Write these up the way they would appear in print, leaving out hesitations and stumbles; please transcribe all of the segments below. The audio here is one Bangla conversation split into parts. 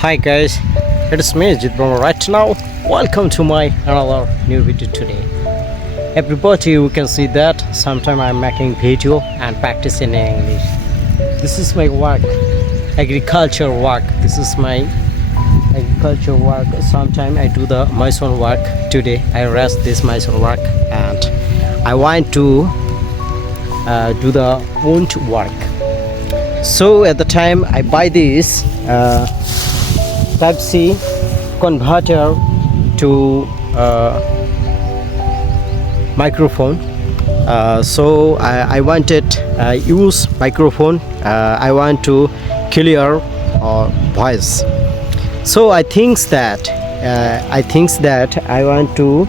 Hi guys, it is me Jit Brahma right now. Welcome to my another new video today. Everybody, you can see that sometime I'm making video and practicing in English. This is my work, agriculture work. This is my agriculture work. Sometime I do the mason work. Today I rest this mason work and I want to do the wound work. So at the time I buy this Type-C converter to microphone. So I wanted use microphone. I want to clear voice. So I think that I want to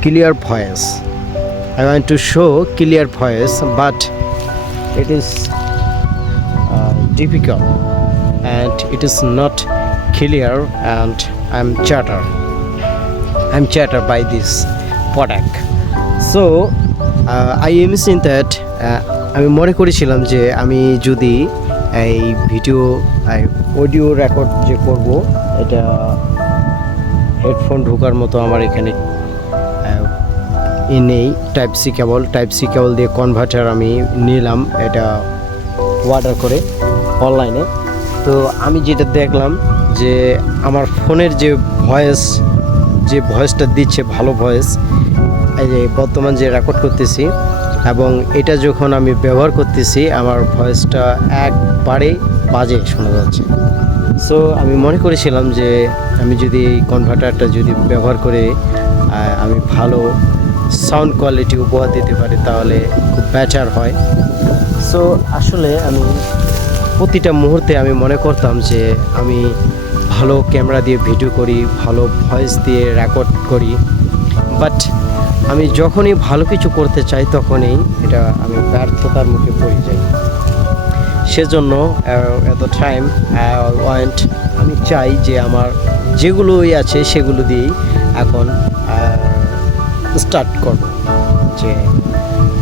clear voice. I want to show clear voice, but it is difficult and it is not clear, and I'm chatter by this product. So I imagine that আমি মনে করেছিলাম যে আমি যদি এই ভিডিও অডিও রেকর্ড যে করব, এটা হেডফোন ঢোকার মতো আমার এখানে নেই। টাইপ-সি কেবল দিয়ে কনভার্টার আমি নিলাম, এটা অর্ডার করে অনলাইনে। তো আমি যেটা দেখলাম যে আমার ফোনের যে ভয়েসটা দিচ্ছে ভালো ভয়েস, এই যে বর্তমান যে রেকর্ড করতেছি এবং এটা যখন আমি ব্যবহার করতেছি আমার ভয়েসটা একবারে বাজে শোনা যাচ্ছে। সো আমি মনে করেছিলাম যে আমি যদি এই কনভার্টারটা যদি ব্যবহার করে আমি ভালো সাউন্ড কোয়ালিটি উপহার দিতে পারি তাহলে খুব বেটার হয়। সো আসলে আমি প্রতিটা মুহূর্তে আমি মনে করতাম যে আমি ভালো ক্যামেরা দিয়ে ভিডিও করি, ভালো ভয়েস দিয়ে রেকর্ড করি, বাট আমি যখনই ভালো কিছু করতে চাই তখনই এটা আমি ব্যর্থতার মুখে পড়ে যাই। সেজন্য এত টাইম আমি চাই যে আমার যেগুলোই আছে সেগুলো দিয়েই এখন স্টার্ট করব, যে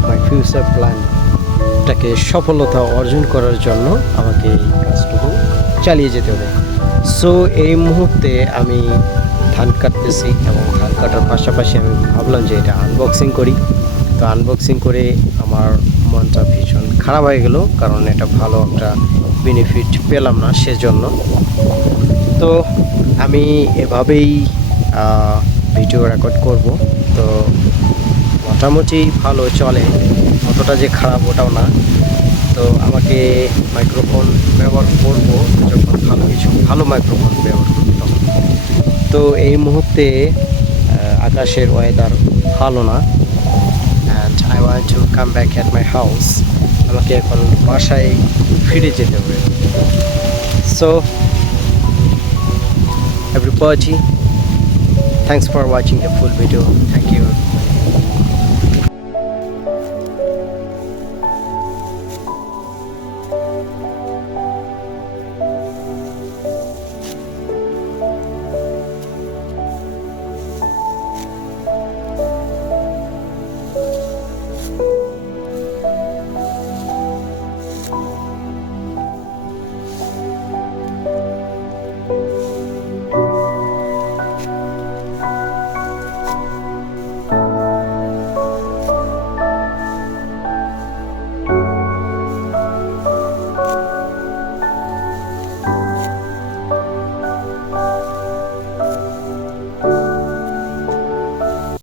মাই ফিউচার প্ল্যানটাকে সফলতা অর্জন করার জন্য আমাকে এই কাজটুকু চালিয়ে যেতে হবে। সো এই মুহূর্তে আমি ধান কাটতেছি এবং ধান কাটার পাশাপাশি আমি ভাবলাম যে এটা আনবক্সিং করি। তো আনবক্সিং করে আমার মনটা ভীষণ খারাপ হয়ে গেল, কারণ এটা ভালো একটা বেনিফিট পেলাম না সেজন্য। তো আমি এভাবেই ভিডিও রেকর্ড করব। তো মোটামুটি ভালো চলে, অতটা যে খারাপ ওটাও না। তো আমাকে মাইক্রোফোন ব্যবহার করব যখন ভালো মাইক্রোফোন ব্যবহার করব তখন। তো এই মুহূর্তে আকাশের ওয়েদার ভালো না, and I want to come back at my house. আমাকে এখন বাসায় ফিরে যেতে হবে। So everybody, thanks for watching the full video. Thank you.